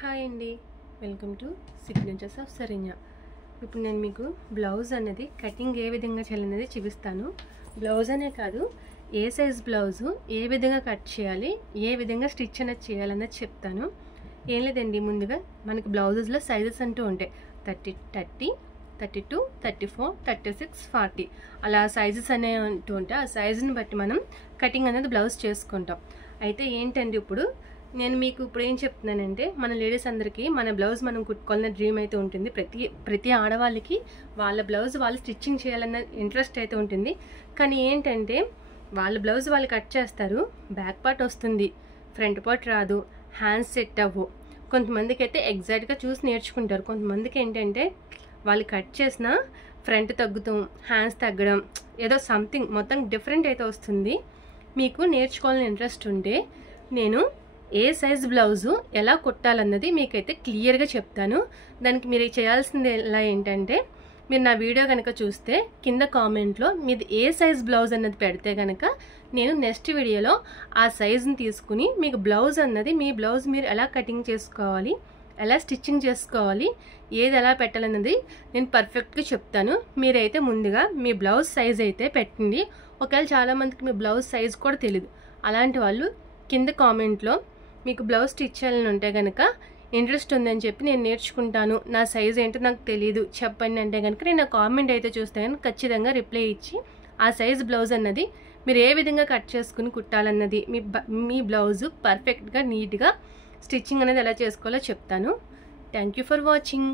Hi అండి, welcome to signatures of Saranya. ఇప్పుడు నేను మీకు బ్లౌజ్ అనేది కటింగ్ ఏ విధంగా చేయాలనేది చూపిస్తాను. బ్లౌజ్ అనే కాదు, ఏ సైజ్ బ్లౌజు ఏ విధంగా కట్ చేయాలి, ఏ విధంగా స్టిచ్ అనేది చేయాలన్నది చెప్తాను. ఏం లేదండి, ముందుగా మనకి బ్లౌజెస్లో సైజెస్ అంటూ ఉంటాయి. 30, 32, 34, 36, 40 అలా సైజెస్ అనేవి అంటూ ఉంటాయి. ఆ సైజుని బట్టి మనం కటింగ్ అనేది బ్లౌజ్ చేసుకుంటాం. అయితే ఏంటండి, ఇప్పుడు నేను మీకు ఇప్పుడు ఏం చెప్తున్నానంటే, మన లేడీస్ అందరికీ మన బ్లౌజ్ మనం కుట్టుకోవాలన్న డ్రీమ్ అయితే ఉంటుంది. ప్రతి ఆడవాళ్ళకి వాళ్ళ బ్లౌజ్ వాళ్ళు స్టిచ్చింగ్ చేయాలన్న ఇంట్రెస్ట్ అయితే ఉంటుంది. కానీ ఏంటంటే, వాళ్ళ బ్లౌజ్ వాళ్ళు కట్ చేస్తారు, బ్యాక్ పార్ట్ వస్తుంది, ఫ్రంట్ పార్ట్ రాదు, హ్యాండ్స్ సెట్ అవ్వు. కొంతమందికి అయితే ఎగ్జాక్ట్గా చూసి నేర్చుకుంటారు. కొంతమందికి ఏంటంటే, వాళ్ళు కట్ చేసిన ఫ్రంట్ తగ్గుతాం, హ్యాండ్స్ తగ్గడం, ఏదో సంథింగ్ మొత్తం డిఫరెంట్ అయితే వస్తుంది. మీకు నేర్చుకోవాలని ఇంట్రెస్ట్ ఉంటే నేను ఏ సైజ్ బ్లౌజు ఎలా కుట్టాలన్నది మీకైతే క్లియర్గా చెప్తాను. దానికి మీరు చేయాల్సింది ఎలా ఏంటంటే, మీరు నా వీడియో కనుక చూస్తే కింద కామెంట్లో మీది ఏ సైజ్ బ్లౌజ్ అన్నది పెడితే కనుక నేను నెక్స్ట్ వీడియోలో ఆ సైజుని తీసుకుని మీకు బ్లౌజ్ అన్నది, మీ బ్లౌజ్ మీరు ఎలా కటింగ్ చేసుకోవాలి, ఎలా స్టిచ్చింగ్ చేసుకోవాలి, ఏది ఎలా పెట్టాలన్నది నేను పర్ఫెక్ట్గా చెప్తాను. మీరైతే ముందుగా మీ బ్లౌజ్ సైజ్ అయితే పెట్టండి. ఒకవేళ చాలామందికి మీ బ్లౌజ్ సైజ్ కూడా తెలియదు. అలాంటి వాళ్ళు కింద కామెంట్లో మీకు బ్లౌజ్ స్టిచ్ చేయాలని ఉంటే కనుక ఇంట్రెస్ట్ ఉందని చెప్పి నేను నేర్చుకుంటాను, నా సైజ్ ఏంటో నాకు తెలియదు చెప్పండి అంటే కనుక నేను ఆ కామెంట్ అయితే చూస్తే కనుక ఖచ్చితంగా రిప్లై ఇచ్చి ఆ సైజ్ బ్లౌజ్ అన్నది మీరు ఏ విధంగా కట్ చేసుకుని కుట్టాలన్నది, మీ బ్లౌజు పర్ఫెక్ట్గా నీట్గా స్టిచ్చింగ్ అనేది ఎలా చేసుకోవాలో చెప్తాను. Thank you for watching.